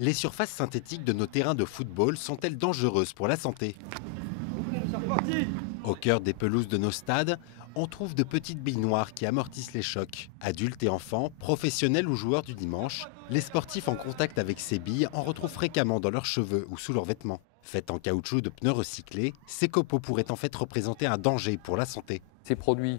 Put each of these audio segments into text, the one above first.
Les surfaces synthétiques de nos terrains de football sont-elles dangereuses pour la santé? Au cœur des pelouses de nos stades, on trouve de petites billes noires qui amortissent les chocs. Adultes et enfants, professionnels ou joueurs du dimanche, les sportifs en contact avec ces billes en retrouvent fréquemment dans leurs cheveux ou sous leurs vêtements. Faites en caoutchouc de pneus recyclés, ces copeaux pourraient en fait représenter un danger pour la santé. Ces produits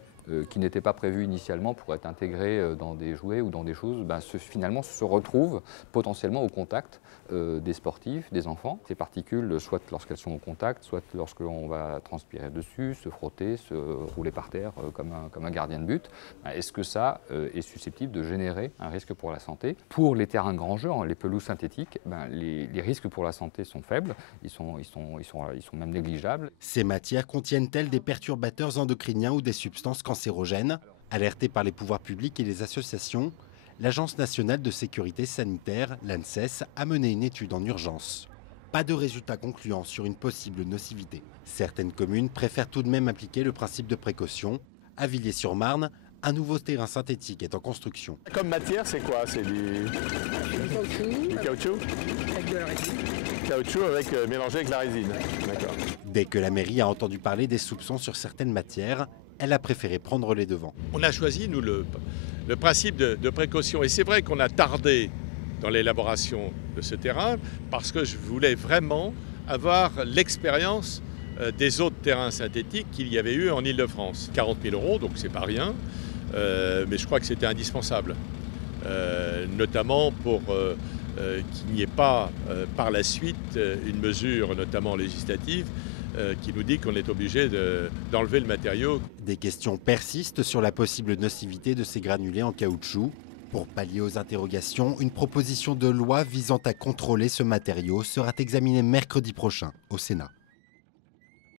qui n'étaient pas prévus initialement pour être intégrés dans des jouets ou dans des choses, finalement se retrouvent potentiellement au contact des sportifs, des enfants. Ces particules, soit lorsqu'elles sont au contact, soit lorsque l'on va transpirer dessus, se frotter, se rouler par terre comme un gardien de but. Est-ce que ça est susceptible de générer un risque pour la santé? Pour les terrains de grand jeu, les pelouses synthétiques, les risques pour la santé sont faibles, ils sont même négligeables. Ces matières contiennent-elles des perturbateurs endocriniens ou des substances cancérogènes? Alertée par les pouvoirs publics et les associations, l'Agence nationale de sécurité sanitaire, l'ANSES, a mené une étude en urgence. Pas de résultats concluants sur une possible nocivité. Certaines communes préfèrent tout de même appliquer le principe de précaution. À Villiers-sur-Marne, un nouveau terrain synthétique est en construction. Comme matière, c'est quoi? C'est du caoutchouc Avec de la résine. Caoutchouc mélangé avec la résine. D'accord. Dès que la mairie a entendu parler des soupçons sur certaines matières, elle a préféré prendre les devants. On a choisi, nous, le principe de précaution. Et c'est vrai qu'on a tardé dans l'élaboration de ce terrain parce que je voulais vraiment avoir l'expérience des autres terrains synthétiques qu'il y avait eu en Ile-de-France. 40 000 €, donc c'est pas rien, mais je crois que c'était indispensable, notamment pour qu'il n'y ait pas par la suite une mesure, notamment législative, qui nous dit qu'on est obligé d'enlever le matériau. Des questions persistent sur la possible nocivité de ces granulés en caoutchouc. Pour pallier aux interrogations, une proposition de loi visant à contrôler ce matériau sera examinée mercredi prochain au Sénat.